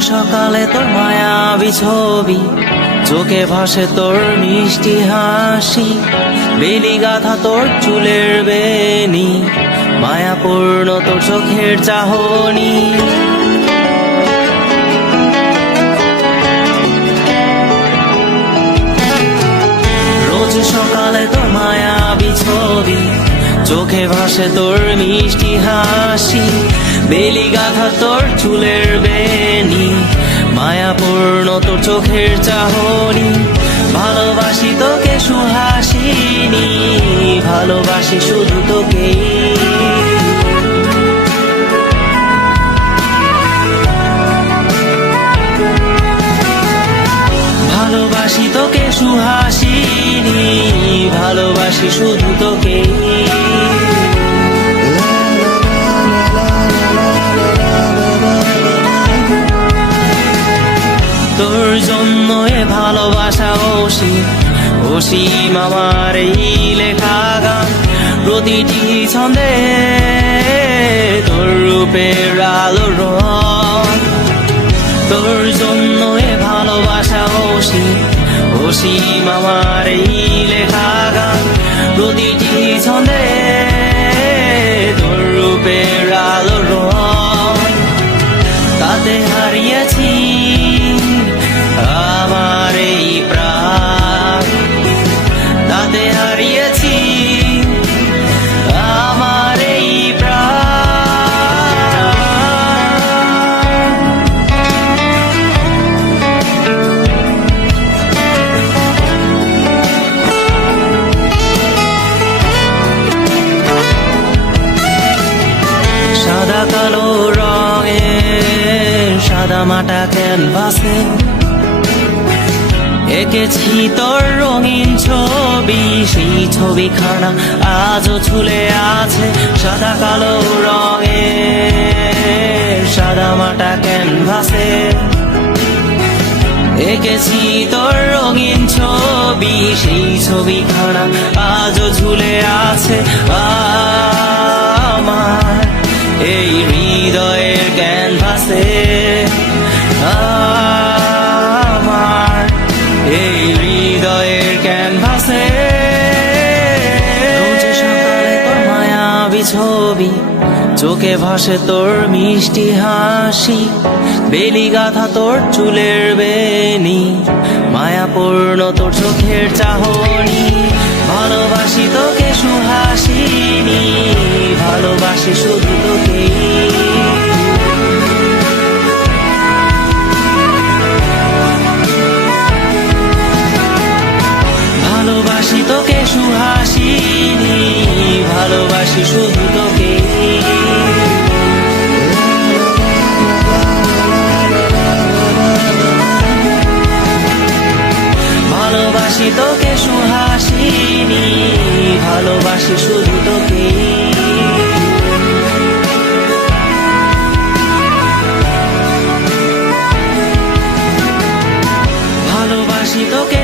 সকালে তোর মায়াবী ছবি, চোখে ভাসে তোর মিষ্টি হাসি, বেলি গাথা তোর চুলের বেনি, মায়াপূর্ণ তোর চোখের চাহনি। রোজ সকালে তোর মায়াবী ছবি, চোখে ভাসে তোর মিষ্টি হাসি, বেলি গাথা তোর চুলের বেনি, মায়াপূর্ণ তোর চোখের চাহনি। ভালোবাসি তোকে সুহাসিনী, ভালোবাসি শুধু তোকেই। ভালোবাসি তোকে সুহাসিনী, ভালোবাসি শুধু তোকেই। তোর জন্য এ ভালোবাসা অসীম, অসীম আমার এই লেখা গান। প্রতিটি ছন্দে তোর রূপের আলো রং। তোর জন্য এ ভালোবাসা অসীম, অসীম আমার এই লেখা গান। প্রতিটি ছন্দে তোর রূপের আলো রং। তাতে হারিয়েছি আমার এই প্রাণ, তাতে হারিয়েছি আমার এই প্রাণ। সাদা কালো রঙের সাদা মাটা ক্যানভাসে এঁকেছি তোর রঙিন ছবি, সেই ছবিখানা আজও ঝুলে আছে। সাদা কালো রঙের সাদা মাটা ক্যানভাসে এঁকেছি তোর রঙিন ছবি, সেই ছবিখানা আজও ঝুলে আছে আমার এই হৃদয়ের ক্যানভাসে। আমার এই হৃদয়ের ক্যানভাসে রোজ সকালে তোর মায়াবী ছবি, চোখে ভাসে তোর মিষ্টি হাসি, বেলি গাথা তোর চুলের বেনি, মায়াপূর্ণ তোর চোখের চাহনি। ভালোবাসি তোকে সুহাসিনী, ভালোবাসি শুধু তোকেই। ভালোবাসি তোকে সুহাসিনী, ভালোবাসি শুধু তোকেই। ভালোবাসি তোকে সুহাসিনী, ভালোবাসি শুধু তোকেই। ভালোবাসি তোকে